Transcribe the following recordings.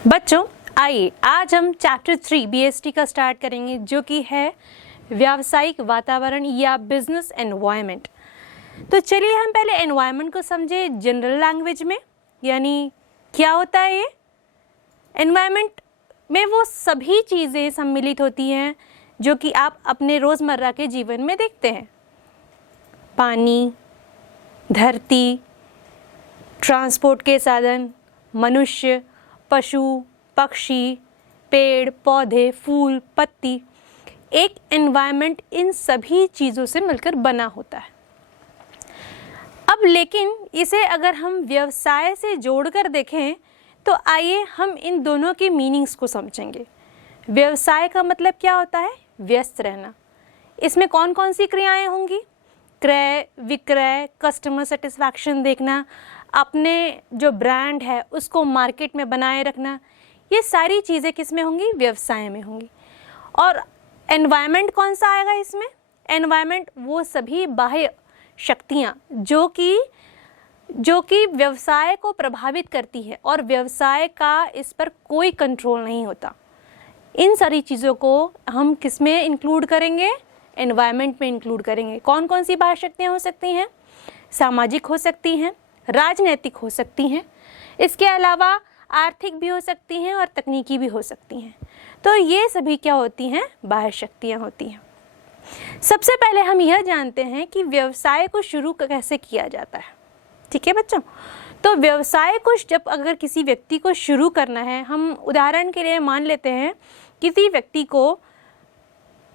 बच्चों आइए आज हम चैप्टर 3 बीएसटी का स्टार्ट करेंगे, जो कि है व्यावसायिक वातावरण या बिजनेस एनवायरनमेंट। तो चलिए हम पहले एनवायरनमेंट को समझे जनरल लैंग्वेज में, यानी क्या होता है ये। एनवायरनमेंट में वो सभी चीज़ें सम्मिलित होती हैं जो कि आप अपने रोज़मर्रा के जीवन में देखते हैं। पानी, धरती, ट्रांसपोर्ट के साधन, मनुष्य, पशु, पक्षी, पेड़ पौधे, फूल, पत्ती। एक एनवायरनमेंट इन सभी चीज़ों से मिलकर बना होता है। अब लेकिन इसे अगर हम व्यवसाय से जोड़कर देखें तो आइए हम इन दोनों के मीनिंग्स को समझेंगे। व्यवसाय का मतलब क्या होता है? व्यस्त रहना। इसमें कौन कौन सी क्रियाएं होंगी? क्रय विक्रय, कस्टमर सेटिस्फैक्शन देखना, अपने जो ब्रांड है उसको मार्केट में बनाए रखना, ये सारी चीज़ें किस में होंगी? व्यवसाय में होंगी। और एनवायरनमेंट कौन सा आएगा इसमें? एनवायरनमेंट वो सभी बाह्य शक्तियाँ जो कि व्यवसाय को प्रभावित करती है और व्यवसाय का इस पर कोई कंट्रोल नहीं होता। इन सारी चीज़ों को हम किस में इंक्लूड करेंगे? एनवायरनमेंट में इंक्लूड करेंगे। कौन कौन सी बाह्य शक्तियाँ हो सकती हैं? सामाजिक हो सकती हैं, राजनैतिक हो सकती हैं, इसके अलावा आर्थिक भी हो सकती हैं और तकनीकी भी हो सकती हैं। तो ये सभी क्या होती हैं? बाह्य शक्तियाँ होती हैं। सबसे पहले हम यह जानते हैं कि व्यवसाय को शुरू कैसे किया जाता है। ठीक है बच्चों, तो व्यवसाय को जब अगर किसी व्यक्ति को शुरू करना है, हम उदाहरण के लिए मान लेते हैं किसी व्यक्ति को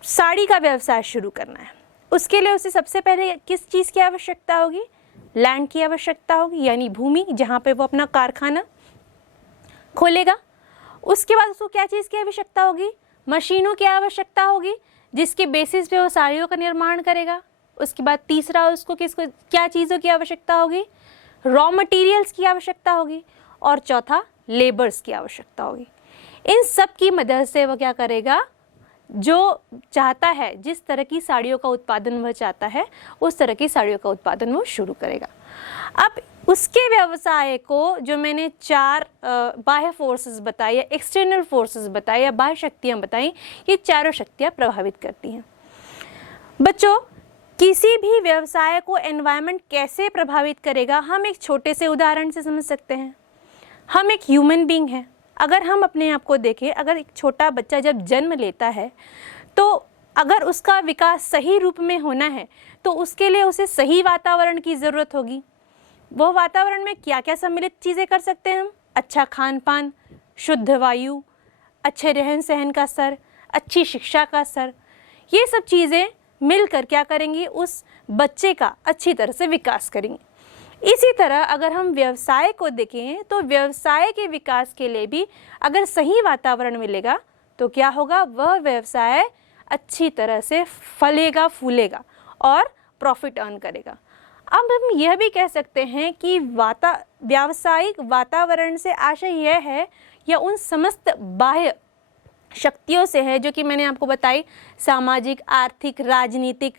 साड़ी का व्यवसाय शुरू करना है, उसके लिए उसे सबसे पहले किस चीज़ की आवश्यकता होगी? लैंड की आवश्यकता होगी, यानी भूमि जहाँ पे वो अपना कारखाना खोलेगा। उसके बाद उसको क्या चीज़ की आवश्यकता होगी? मशीनों की आवश्यकता होगी जिसके बेसिस पे वो साड़ियों का निर्माण करेगा। उसके बाद तीसरा उसको क्या चीज़ों की आवश्यकता होगी? रॉ मटेरियल्स की आवश्यकता होगी। और चौथा लेबर्स की आवश्यकता होगी। इन सब की मदद से वो क्या करेगा? जो चाहता है, जिस तरह की साड़ियों का उत्पादन वह चाहता है, उस तरह की साड़ियों का उत्पादन वो शुरू करेगा। अब उसके व्यवसाय को जो मैंने 4 बाह्य फोर्सेस बताई या एक्सटर्नल फोर्सेस बताई या बाह्य शक्तियाँ बताई, ये चारों शक्तियाँ प्रभावित करती हैं। बच्चों, किसी भी व्यवसाय को एनवायरनमेंट कैसे प्रभावित करेगा, हम एक छोटे से उदाहरण से समझ सकते हैं। हम एक ह्यूमन बीइंग हैं। अगर हम अपने आप को देखें, अगर एक छोटा बच्चा जब जन्म लेता है तो अगर उसका विकास सही रूप में होना है तो उसके लिए उसे सही वातावरण की ज़रूरत होगी। वह वातावरण में क्या क्या सम्मिलित चीज़ें कर सकते हैं हम? अच्छा खान पान, शुद्ध वायु, अच्छे रहन सहन का स्तर, अच्छी शिक्षा का स्तर, ये सब चीज़ें मिलकर क्या करेंगी? उस बच्चे का अच्छी तरह से विकास करेंगी। इसी तरह अगर हम व्यवसाय को देखें तो व्यवसाय के विकास के लिए भी अगर सही वातावरण मिलेगा तो क्या होगा? वह व्यवसाय अच्छी तरह से फलेगा, फूलेगा और प्रॉफिट अर्न करेगा। अब हम यह भी कह सकते हैं कि व्यावसायिक वातावरण से आशय यह है या उन समस्त बाह्य शक्तियों से है जो कि मैंने आपको बताई, सामाजिक, आर्थिक, राजनीतिक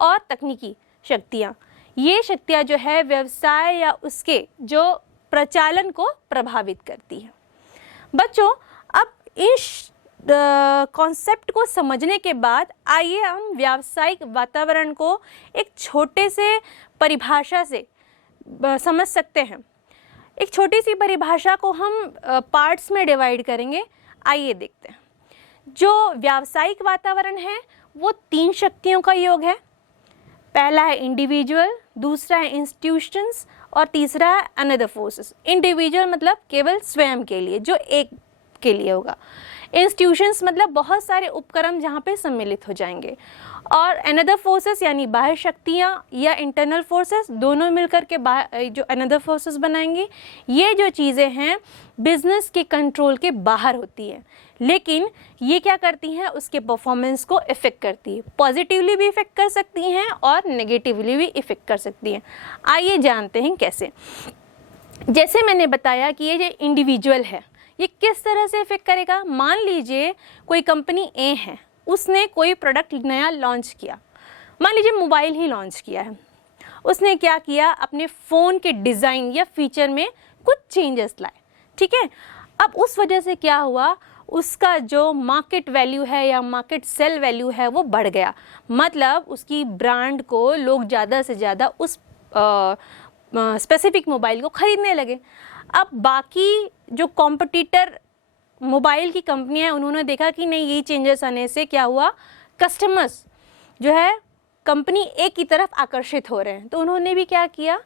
और तकनीकी शक्तियाँ। ये शक्तियाँ जो है व्यवसाय या उसके जो प्रचालन को प्रभावित करती है। बच्चों, अब इस कॉन्सेप्ट को समझने के बाद आइए हम व्यावसायिक वातावरण को एक छोटे से परिभाषा से समझ सकते हैं। एक छोटी सी परिभाषा को हम पार्ट्स में डिवाइड करेंगे। आइए देखते हैं। जो व्यावसायिक वातावरण है वो 3 शक्तियों का योग है। पहला है इंडिविजुअल, दूसरा है इंस्टीट्यूशंस और तीसरा है अनदर फोर्सेस। इंडिविजुअल मतलब केवल स्वयं के लिए, जो एक के लिए होगा। इंस्टीट्यूशंस मतलब बहुत सारे उपक्रम जहाँ पे सम्मिलित हो जाएंगे। और अनदर फोर्सेस यानी बाह्य शक्तियाँ या इंटरनल फोर्सेस, दोनों मिलकर के जो अनदर फोर्सेस बनाएंगे। ये जो चीज़ें हैं बिजनेस के कंट्रोल के बाहर होती हैं, लेकिन ये क्या करती हैं? उसके परफॉर्मेंस को इफ़ेक्ट करती है। पॉजिटिवली भी इफ़ेक्ट कर सकती हैं और नेगेटिवली भी इफ़ेक्ट कर सकती हैं। आइए जानते हैं कैसे। जैसे मैंने बताया कि ये जो इंडिविजुअल है ये किस तरह से इफ़ेक्ट करेगा। मान लीजिए कोई कंपनी ए है, उसने कोई प्रोडक्ट नया लॉन्च किया, मान लीजिए मोबाइल ही लॉन्च किया है। उसने क्या किया? अपने फ़ोन के डिज़ाइन या फीचर में कुछ चेंजेस लाए। ठीक है, अब उस वजह से क्या हुआ, उसका जो मार्केट वैल्यू है या मार्केट सेल वैल्यू है वो बढ़ गया, मतलब उसकी ब्रांड को लोग ज़्यादा से ज़्यादा उस स्पेसिफिक मोबाइल को ख़रीदने लगे। अब बाकी जो कॉम्पिटिटर मोबाइल की कंपनियां हैं उन्होंने देखा कि नहीं, ये चेंजेस आने से क्या हुआ, कस्टमर्स जो है कंपनी ए की तरफ आकर्षित हो रहे हैं, तो उन्होंने भी क्या किया,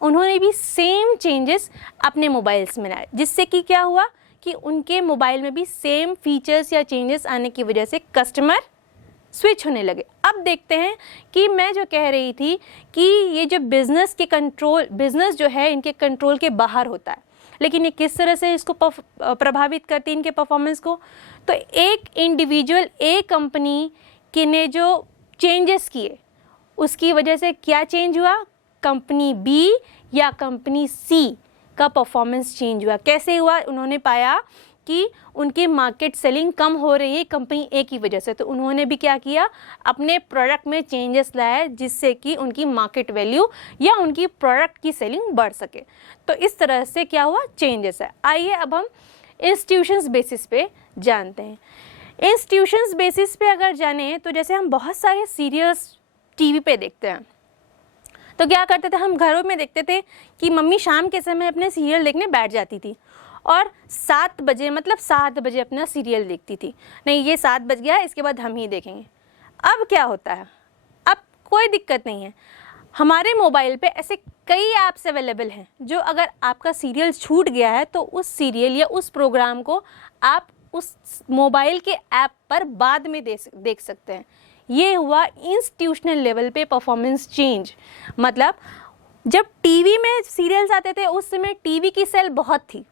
उन्होंने भी सेम चेंजेस अपने मोबाइल्स में लाए, जिससे कि क्या हुआ कि उनके मोबाइल में भी सेम फीचर्स या चेंजेस आने की वजह से कस्टमर स्विच होने लगे। अब देखते हैं कि मैं जो कह रही थी कि ये जो बिज़नेस जो है इनके कंट्रोल के बाहर होता है, लेकिन ये किस तरह से इसको प्रभावित करती है इनके परफॉर्मेंस को। तो एक इंडिविजुअल ए कंपनी के ने जो चेंजेस किए उसकी वजह से क्या चेंज हुआ, कंपनी बी या कंपनी सी का परफॉर्मेंस चेंज हुआ। कैसे हुआ, उन्होंने पाया कि उनकी मार्केट सेलिंग कम हो रही है कंपनी ए की वजह से, तो उन्होंने भी क्या किया, अपने प्रोडक्ट में चेंजेस लाए जिससे कि उनकी मार्केट वैल्यू या उनकी प्रोडक्ट की सेलिंग बढ़ सके। तो इस तरह से क्या हुआ, चेंजेस है। आइए अब हम इंस्टीट्यूशंस बेसिस पे जानते हैं। इंस्टीट्यूशंस बेसिस पे अगर जाने तो जैसे हम बहुत सारे सीरियल्स टीवी पे देखते हैं, तो क्या करते थे, हम घरों में देखते थे कि मम्मी शाम के समय अपने सीरियल देखने बैठ जाती थी और 7 बजे मतलब 7 बजे अपना सीरियल देखती थी, नहीं ये 7 बज गया इसके बाद हम ही देखेंगे। अब क्या होता है, अब कोई दिक्कत नहीं है, हमारे मोबाइल पे ऐसे कई ऐप्स अवेलेबल हैं जो अगर आपका सीरियल छूट गया है तो उस सीरियल या उस प्रोग्राम को आप उस मोबाइल के ऐप पर बाद में देख सकते हैं। ये हुआ इंस्टीट्यूशनल लेवल पे परफॉर्मेंस चेंज। मतलब जब टीवी में सीरियल्स आते थे उस समय टीवी की सेल बहुत थी,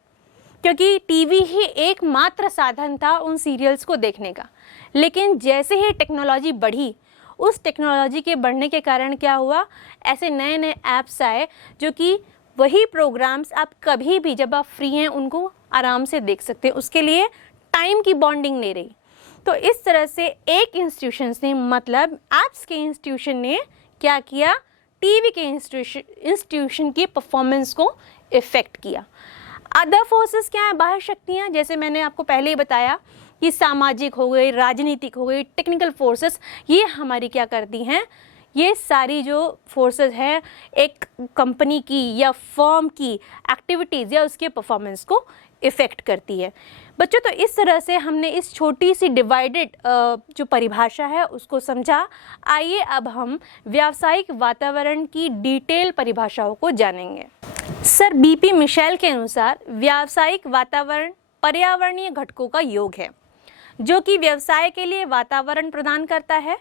क्योंकि टीवी ही एकमात्र साधन था उन सीरियल्स को देखने का। लेकिन जैसे ही टेक्नोलॉजी बढ़ी, उस टेक्नोलॉजी के बढ़ने के कारण क्या हुआ, ऐसे नए नए ऐप्स आए जो कि वही प्रोग्राम्स आप कभी भी जब आप फ्री हैं उनको आराम से देख सकते हैं, उसके लिए टाइम की बॉन्डिंग नहीं रही। तो इस तरह से एक इंस्टीट्यूशन ने, मतलब ऐप्स के इंस्टीट्यूशन ने क्या किया, टीवी के इंस्टीट्यूशन की परफॉर्मेंस को इफ़ेक्ट किया। अदर फोर्सेस क्या है, बाह्य शक्तियाँ, जैसे मैंने आपको पहले ही बताया कि सामाजिक हो गई, राजनीतिक हो गई, टेक्निकल फोर्सेस, ये हमारी क्या करती हैं, ये सारी जो फोर्सेस हैं एक कंपनी की या फर्म की एक्टिविटीज़ या उसके परफॉर्मेंस को इफ़ेक्ट करती है। बच्चों, तो इस तरह से हमने इस छोटी सी डिवाइडेड जो परिभाषा है उसको समझा। आइए अब हम व्यावसायिक वातावरण की डिटेल परिभाषाओं को जानेंगे। सर बीपी मिशेल के अनुसार व्यावसायिक वातावरण पर्यावरणीय घटकों का योग है जो कि व्यवसाय के लिए वातावरण प्रदान करता है।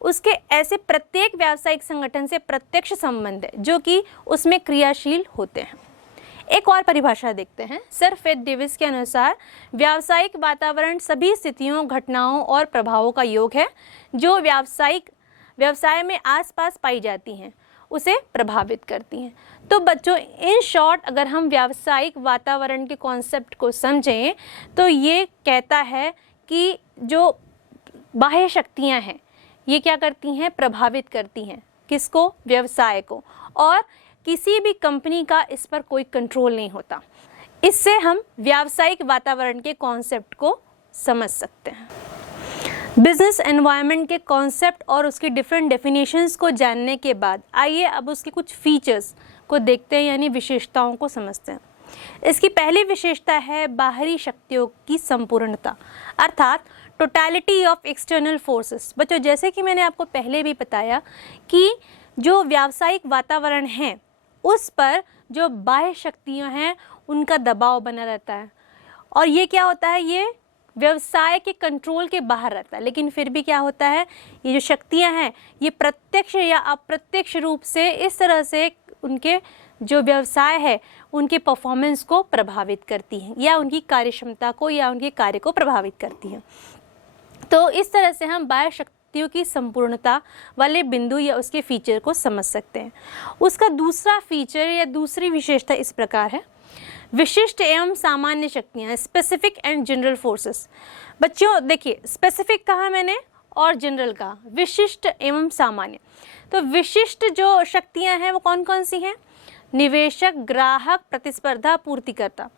उसके ऐसे प्रत्येक व्यावसायिक संगठन से प्रत्यक्ष संबंध है जो कि उसमें क्रियाशील होते हैं। एक और परिभाषा देखते हैं। सर फेथ डेविस के अनुसार व्यावसायिक वातावरण सभी स्थितियों, घटनाओं और प्रभावों का योग है जो व्यवसाय में आसपास पाई जाती हैं, उसे प्रभावित करती हैं। तो बच्चों, इन शॉर्ट अगर हम व्यावसायिक वातावरण के कॉन्सेप्ट को समझें तो ये कहता है कि जो बाह्य शक्तियां हैं ये क्या करती हैं, प्रभावित करती हैं किसको, व्यवसाय को, और किसी भी कंपनी का इस पर कोई कंट्रोल नहीं होता। इससे हम व्यावसायिक वातावरण के कॉन्सेप्ट को समझ सकते हैं। बिजनेस एनवायरनमेंट के कॉन्सेप्ट और उसकी डिफरेंट डेफिनेशंस को जानने के बाद आइए अब उसके कुछ फीचर्स को देखते हैं, यानी विशेषताओं को समझते हैं। इसकी पहली विशेषता है बाहरी शक्तियों की संपूर्णता, अर्थात टोटलिटी ऑफ एक्सटर्नल फोर्सेस। बच्चों, जैसे कि मैंने आपको पहले भी बताया कि जो व्यावसायिक वातावरण है उस पर जो बाह्य शक्तियां हैं उनका दबाव बना रहता है, और ये क्या होता है, ये व्यवसाय के कंट्रोल के बाहर रहता है। लेकिन फिर भी क्या होता है, ये जो शक्तियां हैं ये प्रत्यक्ष या अप्रत्यक्ष रूप से इस तरह से उनके जो व्यवसाय है उनके परफॉर्मेंस को प्रभावित करती हैं या उनकी कार्यक्षमता को या उनके कार्य को प्रभावित करती हैं। तो इस तरह से हम बाह्य शक्तियों की संपूर्णता वाले बिंदु या उसके फीचर को समझ सकते हैं। उसका दूसरा फीचर या दूसरी विशेषता इस प्रकार है, विशिष्ट एवं सामान्य शक्तियाँ, स्पेसिफिक एंड जनरल फोर्सेस। बच्चों देखिए, स्पेसिफिक कहा मैंने और जनरल कहा, विशिष्ट एवं सामान्य। तो विशिष्ट जो शक्तियाँ हैं वो कौन कौन सी हैं, निवेशक, ग्राहक, प्रतिस्पर्धा, पूर्तिकर्ता।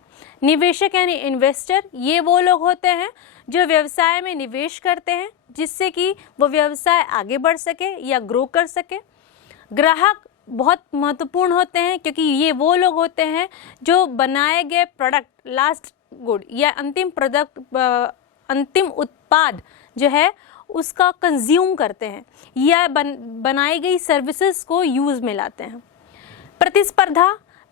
निवेशक यानी इन्वेस्टर, ये वो लोग होते हैं जो व्यवसाय में निवेश करते हैं जिससे कि वो व्यवसाय आगे बढ़ सके या ग्रो कर सके। ग्राहक बहुत महत्वपूर्ण होते हैं क्योंकि ये वो लोग होते हैं जो बनाए गए प्रोडक्ट, लास्ट गुड या अंतिम उत्पाद जो है उसका कंज्यूम करते हैं या बनाई गई सर्विसेज को यूज़ में लाते हैं।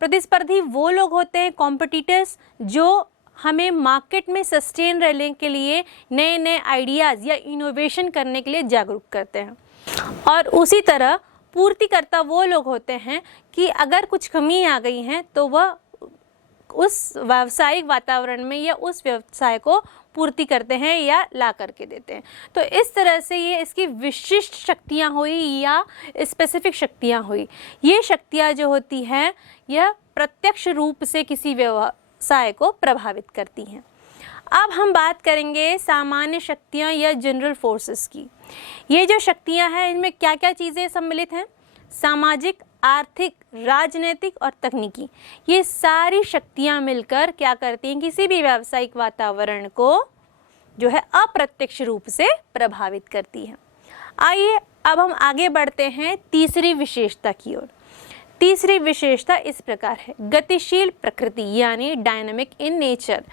प्रतिस्पर्धी वो लोग होते हैं, कॉम्पिटिटर्स, जो हमें मार्केट में सस्टेन रहने के लिए नए नए आइडियाज़ या इनोवेशन करने के लिए जागरूक करते हैं। और उसी तरह पूर्तिकर्ता वो लोग होते हैं कि अगर कुछ कमी आ गई हैं तो वह उस व्यावसायिक वातावरण में या उस व्यवसाय को पूर्ति करते हैं या ला करके देते हैं। तो इस तरह से ये इसकी विशिष्ट शक्तियाँ हुई या स्पेसिफिक शक्तियाँ हुई। ये शक्तियाँ जो होती हैं यह प्रत्यक्ष रूप से किसी व्यवसाय को प्रभावित करती हैं। अब हम बात करेंगे सामान्य शक्तियाँ या जनरल फोर्सेस की। ये जो शक्तियाँ हैं इनमें क्या क्या चीज़ें सम्मिलित हैं? सामाजिक, आर्थिक, राजनीतिक और तकनीकी, ये सारी शक्तियाँ मिलकर क्या करती हैं? किसी भी व्यावसायिक वातावरण को जो है अप्रत्यक्ष रूप से प्रभावित करती हैं। आइए अब हम आगे बढ़ते हैं तीसरी विशेषता की ओर। तीसरी विशेषता इस प्रकार है, गतिशील प्रकृति यानी डायनामिक इन नेचर।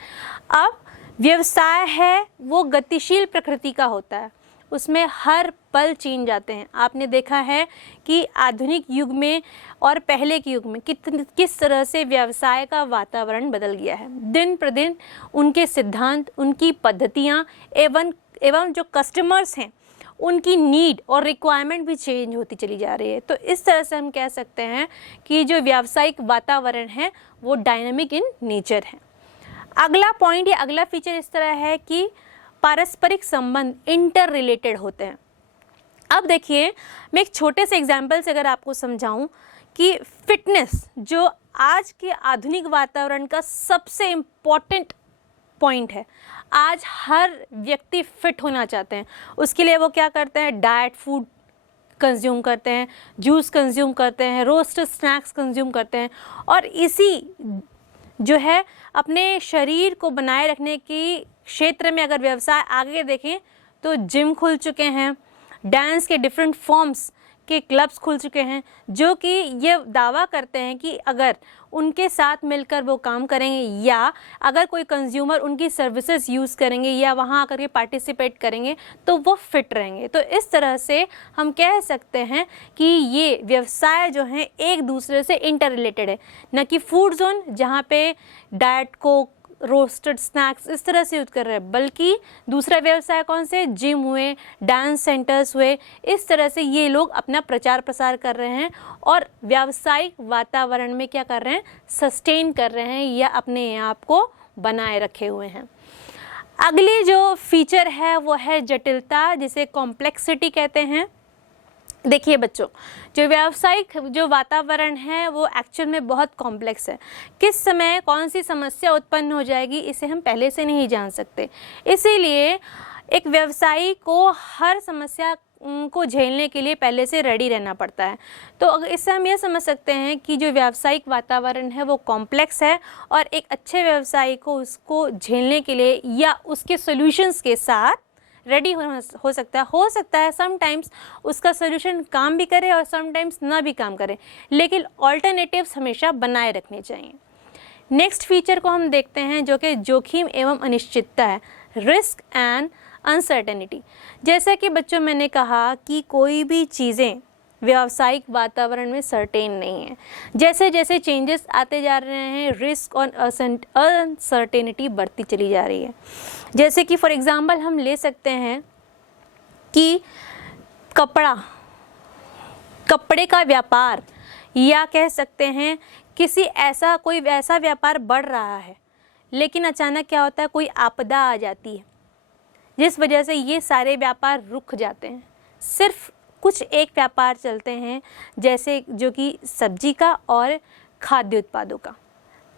अब व्यवसाय है वो गतिशील प्रकृति का होता है, उसमें हर पल चेंज आते हैं। आपने देखा है कि आधुनिक युग में और पहले के युग में किस तरह से व्यवसाय का वातावरण बदल गया है। दिन प्रतिदिन उनके सिद्धांत, उनकी पद्धतियाँ एवं जो कस्टमर्स हैं उनकी नीड और रिक्वायरमेंट भी चेंज होती चली जा रही है। तो इस तरह से हम कह सकते हैं कि जो व्यावसायिक वातावरण है वो डायनामिक इन नेचर है। अगला पॉइंट या अगला फीचर इस तरह है कि पारस्परिक संबंध इंटर रिलेटेड होते हैं। अब देखिए, मैं एक छोटे से एग्जाम्पल से अगर आपको समझाऊं कि फिटनेस जो आज के आधुनिक वातावरण का सबसे इम्पॉर्टेंट पॉइंट है। आज हर व्यक्ति फिट होना चाहते हैं, उसके लिए वो क्या करते हैं? डाइट फूड कंज्यूम करते हैं, जूस कंज्यूम करते हैं, रोस्टेड स्नैक्स कंज्यूम करते हैं। और इसी जो है अपने शरीर को बनाए रखने की क्षेत्र में अगर व्यवसाय आगे देखें तो जिम खुल चुके हैं, डांस के डिफरेंट फॉर्म्स के क्लब्स खुल चुके हैं जो कि ये दावा करते हैं कि अगर उनके साथ मिलकर वो काम करेंगे या अगर कोई कंज्यूमर उनकी सर्विसेज यूज़ करेंगे या वहाँ आकर के पार्टिसिपेट करेंगे तो वो फिट रहेंगे। तो इस तरह से हम कह सकते हैं कि ये व्यवसाय जो हैं एक दूसरे से इंटर रिलेटेड है, न कि फूड जोन जहाँ पे डाइट को रोस्टेड स्नैक्स इस तरह से यूज कर रहे हैं, बल्कि दूसरा व्यवसाय कौन से? जिम हुए, डांस सेंटर्स हुए, इस तरह से ये लोग अपना प्रचार प्रसार कर रहे हैं और व्यावसायिक वातावरण में क्या कर रहे हैं? सस्टेन कर रहे हैं या अपने आप को बनाए रखे हुए हैं। अगली जो फीचर है वो है जटिलता, जिसे कॉम्प्लेक्सिटी कहते हैं। देखिए बच्चों, जो व्यावसायिक जो वातावरण है वो एक्चुअल में बहुत कॉम्प्लेक्स है। किस समय कौन सी समस्या उत्पन्न हो जाएगी इसे हम पहले से नहीं जान सकते। इसीलिए एक व्यवसायी को हर समस्या को झेलने के लिए पहले से रेडी रहना पड़ता है। तो अगर इससे हम यह समझ सकते हैं कि जो व्यावसायिक वातावरण है वो कॉम्प्लेक्स है और एक अच्छे व्यवसायी को उसको झेलने के लिए या उसके सॉल्यूशंस के साथ रेडी हो सकता है समटाइम्स उसका सोल्यूशन काम भी करे और समटाइम्स ना भी काम करे, लेकिन ऑल्टरनेटिव्स हमेशा बनाए रखने चाहिए। नेक्स्ट फीचर को हम देखते हैं जो कि जोखिम एवं अनिश्चितता है, रिस्क एंड अनसर्टेनिटी। जैसा कि बच्चों मैंने कहा कि कोई भी चीज़ें व्यावसायिक वातावरण में सर्टेन नहीं है। जैसे जैसे चेंजेस आते जा रहे हैं कॉस्ट और अनसर्टेनिटी बढ़ती चली जा रही है। जैसे कि फॉर एग्जांपल हम ले सकते हैं कि कपड़े का व्यापार, या कह सकते हैं कोई ऐसा व्यापार बढ़ रहा है, लेकिन अचानक क्या होता है, कोई आपदा आ जाती है जिस वजह से ये सारे व्यापार रुक जाते हैं। सिर्फ कुछ एक व्यापार चलते हैं, जैसे जो कि सब्जी का और खाद्य उत्पादों का।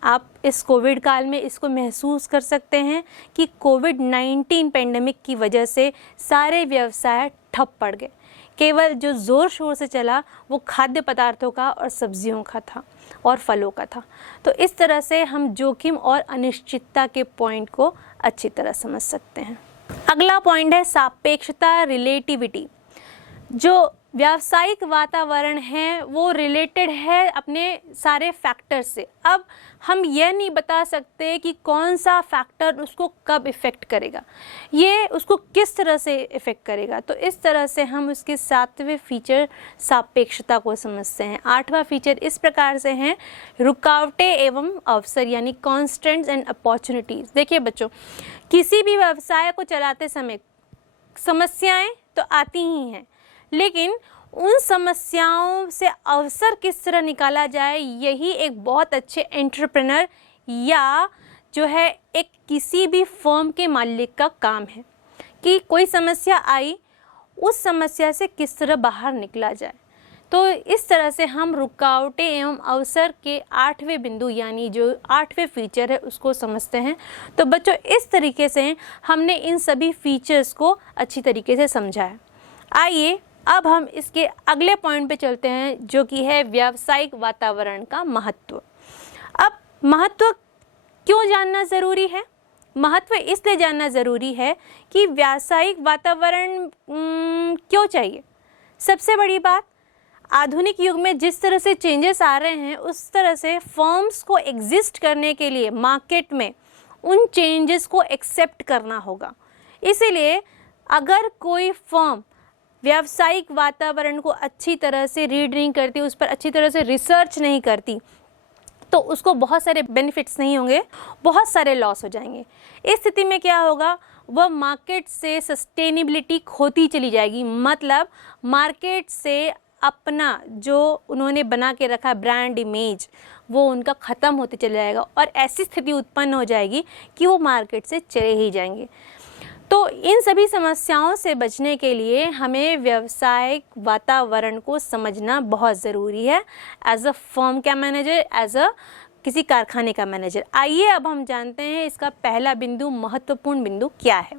आप इस कोविड काल में इसको महसूस कर सकते हैं कि कोविड-19 पेंडेमिक की वजह से सारे व्यवसाय ठप पड़ गए, केवल जो ज़ोर शोर से चला वो खाद्य पदार्थों का और सब्जियों का था और फलों का था। तो इस तरह से हम जोखिम और अनिश्चितता के पॉइंट को अच्छी तरह समझ सकते हैं। अगला पॉइंट है सापेक्षता, रिलेटिविटी। जो व्यावसायिक वातावरण है वो रिलेटेड है अपने सारे फैक्टर से। अब हम यह नहीं बता सकते कि कौन सा फैक्टर उसको कब इफ़ेक्ट करेगा, ये उसको किस तरह से इफ़ेक्ट करेगा। तो इस तरह से हम उसके 7वें फीचर सापेक्षता को समझते हैं। 8वां फीचर इस प्रकार से हैं, रुकावटें एवं अवसर यानी कॉन्स्टेंट्स एंड अपॉर्चुनिटीज़। देखिए बच्चों, किसी भी व्यवसाय को चलाते समय समस्याएं तो आती ही हैं, लेकिन उन समस्याओं से अवसर किस तरह निकाला जाए, यही एक बहुत अच्छे एंटरप्रेनर या जो है एक किसी भी फर्म के मालिक का काम है कि कोई समस्या आई, उस समस्या से किस तरह बाहर निकला जाए। तो इस तरह से हम रुकावटें एवं अवसर के 8वें बिंदु यानी जो 8वें फीचर है उसको समझते हैं। तो बच्चों, इस तरीके से हमने इन सभी फीचर्स को अच्छी तरीके से समझा है। आइए अब हम इसके अगले पॉइंट पे चलते हैं, जो कि है व्यावसायिक वातावरण का महत्व। अब महत्व क्यों जानना ज़रूरी है? महत्व इसलिए जानना ज़रूरी है कि व्यावसायिक वातावरण क्यों चाहिए। सबसे बड़ी बात, आधुनिक युग में जिस तरह से चेंजेस आ रहे हैं, उस तरह से फर्म्स को एग्जिस्ट करने के लिए मार्केट में उन चेंजेस को एक्सेप्ट करना होगा। इसीलिए अगर कोई फर्म व्यावसायिक वातावरण को अच्छी तरह से रीड नहीं करती, उस पर अच्छी तरह से रिसर्च नहीं करती, तो उसको बहुत सारे बेनिफिट्स नहीं होंगे, बहुत सारे लॉस हो जाएंगे। इस स्थिति में क्या होगा, वह मार्केट से सस्टेनेबिलिटी खोती चली जाएगी। मतलब मार्केट से अपना जो उन्होंने बना के रखा ब्रांड इमेज, वो उनका ख़त्म होते चला जाएगा और ऐसी स्थिति उत्पन्न हो जाएगी कि वो मार्केट से चले ही जाएंगे। तो इन सभी समस्याओं से बचने के लिए हमें व्यावसायिक वातावरण को समझना बहुत ज़रूरी है, एज अ फर्म का मैनेजर, एज अ किसी कारखाने का मैनेजर। आइए अब हम जानते हैं इसका पहला बिंदु, महत्वपूर्ण बिंदु क्या है।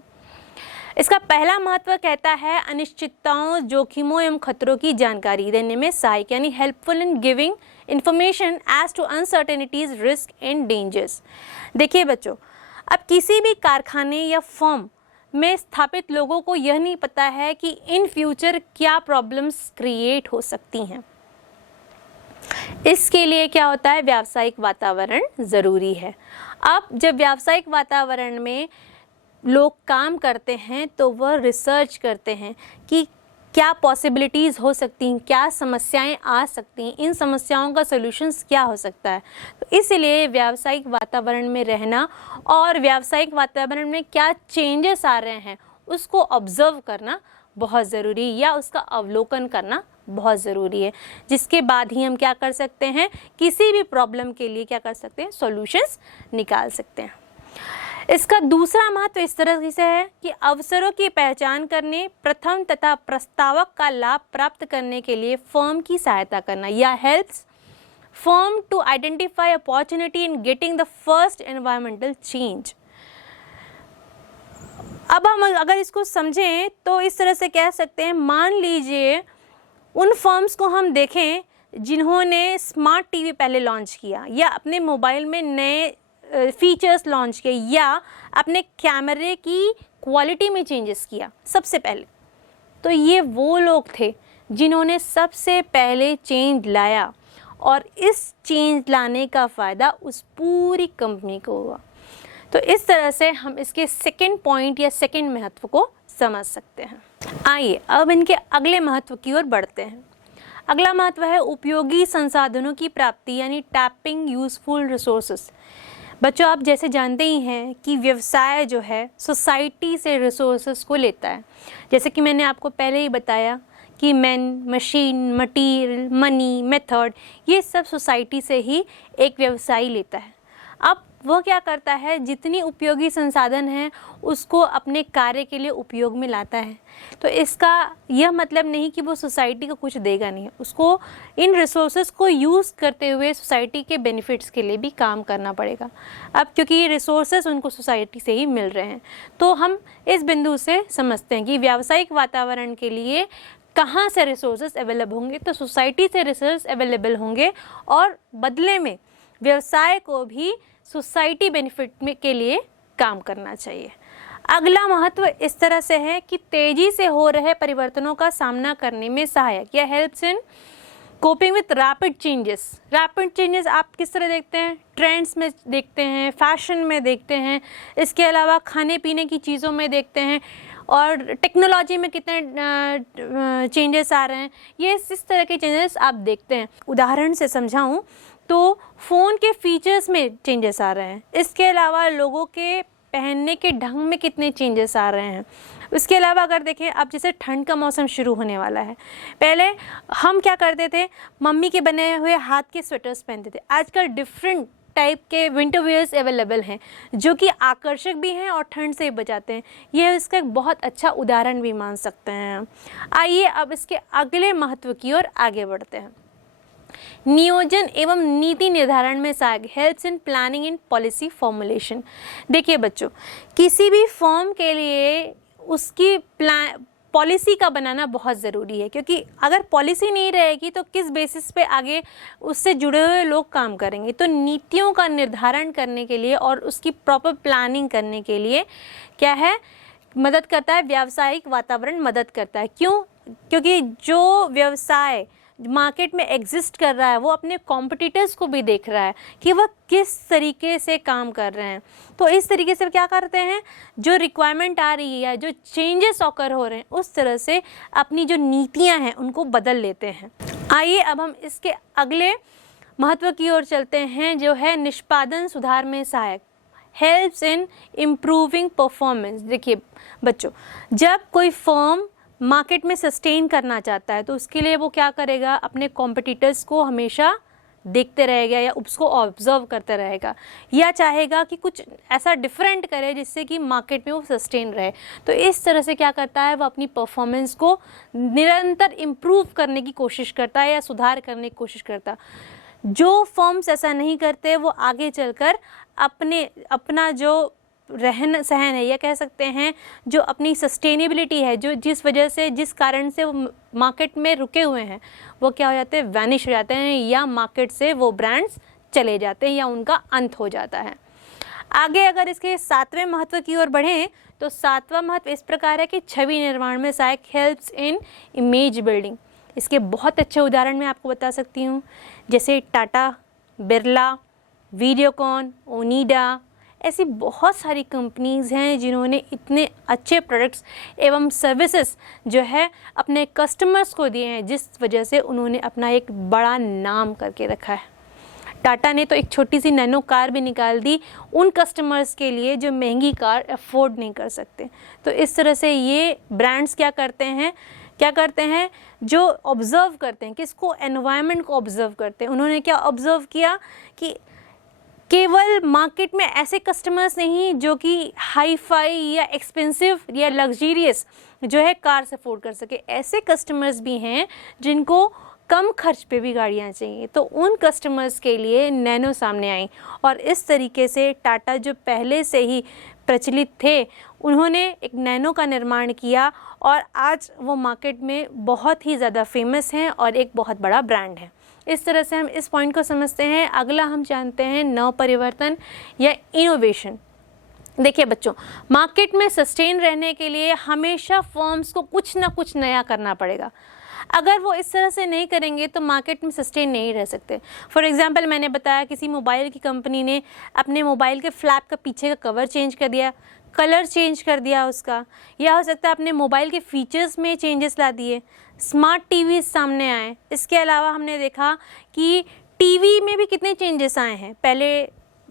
इसका पहला महत्व कहता है अनिश्चितताओं, जोखिमों एवं खतरों की जानकारी देने में सहायक, यानी helpful in giving information as to uncertainties, risk and dangers. देखिए बच्चों, अब किसी भी कारखाने या फर्म में स्थापित लोगों को यह नहीं पता है कि इन फ्यूचर क्या प्रॉब्लम्स क्रिएट हो सकती हैं। इसके लिए क्या होता है, व्यावसायिक वातावरण ज़रूरी है। अब जब व्यावसायिक वातावरण में लोग काम करते हैं तो वह रिसर्च करते हैं कि क्या पॉसिबिलिटीज़ हो सकती हैं, क्या समस्याएं आ सकती हैं, इन समस्याओं का सॉल्यूशंस क्या हो सकता है। तो इसलिए व्यावसायिक वातावरण में रहना और व्यावसायिक वातावरण में क्या चेंजेस आ रहे हैं उसको ऑब्जर्व करना बहुत ज़रूरी, या उसका अवलोकन करना बहुत ज़रूरी है, जिसके बाद ही हम क्या कर सकते हैं, किसी भी प्रॉब्लम के लिए क्या कर सकते हैं, सॉल्यूशंस निकाल सकते हैं। इसका दूसरा महत्व इस तरह से है कि अवसरों की पहचान करने, प्रथम तथा प्रस्तावक का लाभ प्राप्त करने के लिए फर्म की सहायता करना, या helps firm to identify opportunity in getting the first environmental change. अब हम अगर इसको समझें तो इस तरह से कह सकते हैं, मान लीजिए उन फर्म्स को हम देखें जिन्होंने स्मार्ट टीवी पहले लॉन्च किया, या अपने मोबाइल में नए फीचर्स लॉन्च किए, या अपने कैमरे की क्वालिटी में चेंजेस किया सबसे पहले। तो ये वो लोग थे जिन्होंने सबसे पहले चेंज लाया, और इस चेंज लाने का फ़ायदा उस पूरी कंपनी को हुआ। तो इस तरह से हम इसके सेकंड पॉइंट या सेकंड महत्व को समझ सकते हैं। आइए अब इनके अगले महत्व की ओर बढ़ते हैं। अगला महत्व है उपयोगी संसाधनों की प्राप्ति, यानी टैपिंग यूजफुल रिसोर्सेस। बच्चों, आप जैसे जानते ही हैं कि व्यवसाय जो है सोसाइटी से रिसोर्सेस को लेता है। जैसे कि मैंने आपको पहले ही बताया कि man, machine, material, money, method, ये सब सोसाइटी से ही एक व्यवसायी लेता है। अब वह क्या करता है, जितनी उपयोगी संसाधन हैं उसको अपने कार्य के लिए उपयोग में लाता है। तो इसका यह मतलब नहीं कि वो सोसाइटी को कुछ देगा नहीं, उसको इन रिसोर्सेज को यूज़ करते हुए सोसाइटी के बेनिफिट्स के लिए भी काम करना पड़ेगा। अब क्योंकि ये रिसोर्सेज उनको सोसाइटी से ही मिल रहे हैं, तो हम इस बिंदु से समझते हैं कि व्यावसायिक वातावरण के लिए कहाँ से रिसोर्सेज अवेलेबल होंगे, तो सोसाइटी से रिसोर्स अवेलेबल होंगे और बदले में व्यवसाय को भी सोसाइटी बेनिफिट में के लिए काम करना चाहिए। अगला महत्व इस तरह से है कि तेजी से हो रहे परिवर्तनों का सामना करने में सहायक या helps in coping with rapid changes. Rapid changes आप किस तरह देखते हैं, ट्रेंड्स में देखते हैं, फैशन में देखते हैं, इसके अलावा खाने पीने की चीज़ों में देखते हैं और टेक्नोलॉजी में कितने चेंजेस आ रहे हैं, ये इस तरह के चेंजेस आप देखते हैं। उदाहरण से समझाऊं तो फ़ोन के फीचर्स में चेंजेस आ रहे हैं, इसके अलावा लोगों के पहनने के ढंग में कितने चेंजेस आ रहे हैं। उसके अलावा अगर देखें, अब जैसे ठंड का मौसम शुरू होने वाला है, पहले हम क्या करते थे, मम्मी के बने हुए हाथ के स्वेटर्स पहनते थे। आजकल डिफरेंट टाइप के विंटर वेयर्स अवेलेबल हैं जो कि आकर्षक भी हैं और ठंड से बचाते हैं। यह इसका एक बहुत अच्छा उदाहरण भी मान सकते हैं। आइए अब इसके अगले महत्व की ओर आगे बढ़ते हैं। नियोजन एवं नीति निर्धारण में सहायक, helps in planning in policy formulation. देखिए बच्चों, किसी भी फॉर्म के लिए उसकी पॉलिसी का बनाना बहुत ज़रूरी है, क्योंकि अगर पॉलिसी नहीं रहेगी तो किस बेसिस पे आगे उससे जुड़े हुए लोग काम करेंगे। तो नीतियों का निर्धारण करने के लिए और उसकी प्रॉपर प्लानिंग करने के लिए क्या है, मदद करता है, व्यावसायिक वातावरण मदद करता है। क्यों? क्योंकि जो व्यवसाय मार्केट में एग्जिस्ट कर रहा है वो अपने कॉम्पिटिटर्स को भी देख रहा है कि वह किस तरीके से काम कर रहे हैं। तो इस तरीके से क्या करते हैं, जो रिक्वायरमेंट आ रही है या जो चेंजेस ऑकर हो रहे हैं उस तरह से अपनी जो नीतियां हैं उनको बदल लेते हैं। आइए अब हम इसके अगले महत्व की ओर चलते हैं, जो है निष्पादन सुधार में सहायक, हेल्प्स इन इम्प्रूविंग परफॉर्मेंस। देखिए बच्चों, जब कोई फर्म मार्केट में सस्टेन करना चाहता है तो उसके लिए वो क्या करेगा, अपने कॉम्पिटिटर्स को हमेशा देखते रहेगा या उसको ऑब्जर्व करते रहेगा, या चाहेगा कि कुछ ऐसा डिफरेंट करे जिससे कि मार्केट में वो सस्टेन रहे। तो इस तरह से क्या करता है, वो अपनी परफॉर्मेंस को निरंतर इम्प्रूव करने की कोशिश करता है या सुधार करने की कोशिश करता है। जो फर्म्स ऐसा नहीं करते वो आगे चलकर अपना जो रहन सहन है या कह सकते हैं जो अपनी सस्टेनेबिलिटी है, जो जिस कारण से वो मार्केट में रुके हुए हैं, वो क्या हो जाते हैं, वैनिश हो जाते हैं, या मार्केट से वो ब्रांड्स चले जाते हैं या उनका अंत हो जाता है। आगे अगर इसके 7वें महत्व की ओर बढ़ें तो 7वां महत्व इस प्रकार है कि छवि निर्माण में सहायक, हेल्प्स इन इमेज बिल्डिंग। इसके बहुत अच्छे उदाहरण मैं आपको बता सकती हूँ, जैसे टाटा, बिरला, वीडियोकॉन, ओनिडा, ऐसी बहुत सारी कंपनीज़ हैं जिन्होंने इतने अच्छे प्रोडक्ट्स एवं सर्विसेज जो है अपने कस्टमर्स को दिए हैं, जिस वजह से उन्होंने अपना एक बड़ा नाम करके रखा है। टाटा ने तो एक छोटी सी नैनो कार भी निकाल दी उन कस्टमर्स के लिए जो महंगी कार अफोर्ड नहीं कर सकते। तो इस तरह से ये ब्रांड्स क्या करते हैं, जो ऑब्ज़र्व करते हैं, किसको, एनवायरनमेंट को ऑब्ज़र्व करते हैं। उन्होंने क्या ऑब्ज़र्व किया कि केवल मार्केट में ऐसे कस्टमर्स नहीं जो कि हाई फाई या एक्सपेंसिव या लग्जीरियस जो है कार से अफोर्ड कर सके, ऐसे कस्टमर्स भी हैं जिनको कम खर्च पे भी गाड़ियाँ चाहिए। तो उन कस्टमर्स के लिए नैनो सामने आई और इस तरीके से टाटा जो पहले से ही प्रचलित थे उन्होंने एक नैनो का निर्माण किया और आज वो मार्केट में बहुत ही ज़्यादा फेमस हैं और एक बहुत बड़ा ब्रांड है। इस तरह से हम इस पॉइंट को समझते हैं। अगला हम जानते हैं नव परिवर्तन या इनोवेशन। देखिए बच्चों, मार्केट में सस्टेन रहने के लिए हमेशा फर्म्स को कुछ ना कुछ नया करना पड़ेगा। अगर वो इस तरह से नहीं करेंगे तो मार्केट में सस्टेन नहीं रह सकते। फॉर एग्जांपल मैंने बताया किसी मोबाइल की कंपनी ने अपने मोबाइल के फ्लैप का पीछे का कवर चेंज कर दिया, कलर चेंज कर दिया उसका, या हो सकता है अपने मोबाइल के फीचर्स में चेंजेस ला दिए, स्मार्ट टीवी सामने आए। इसके अलावा हमने देखा कि टीवी में भी कितने चेंजेस आए हैं। पहले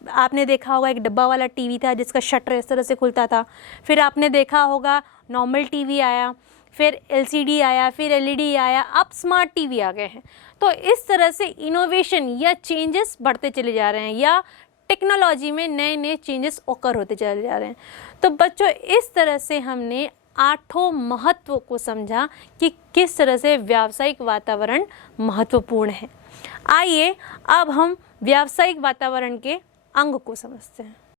आपने देखा होगा एक डब्बा वाला टीवी था जिसका शटर इस तरह से खुलता था, फिर आपने देखा होगा नॉर्मल टीवी आया, फिर एलसीडी आया, फिर एलईडी आया, अब स्मार्ट टीवी आ गए हैं। तो इस तरह से इनोवेशन या चेंजेस बढ़ते चले जा रहे हैं या टेक्नोलॉजी में नए नए चेंजेस ओकर होते चले जा रहे हैं। तो बच्चों, इस तरह से हमने 8 महत्व को समझा कि किस तरह से व्यावसायिक वातावरण महत्वपूर्ण है। आइए अब हम व्यावसायिक वातावरण के अंग को समझते हैं।